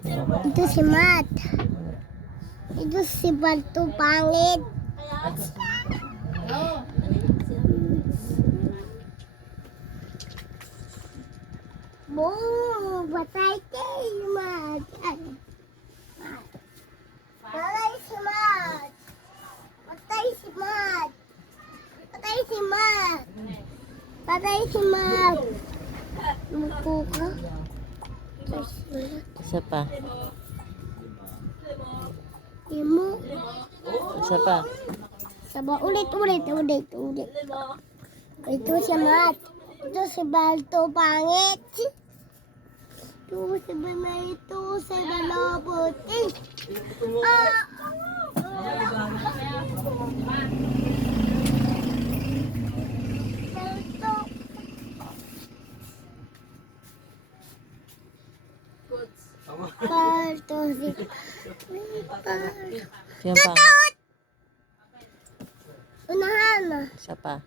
Ito si Matt. Ito si Balto Pangit. Boom! Patay si Matt. Patay si Matt. Patay si Matt. Patay si Matt. Patay si Matt. Mupo ka. Isa pa. Imo. Isa pa. Saba ulit. Ito si Matt. Ito si Balto Pangit. Ito si Balto sa Dalabuti. Balto. Balto si Yan pa. Unahan. Isa pa.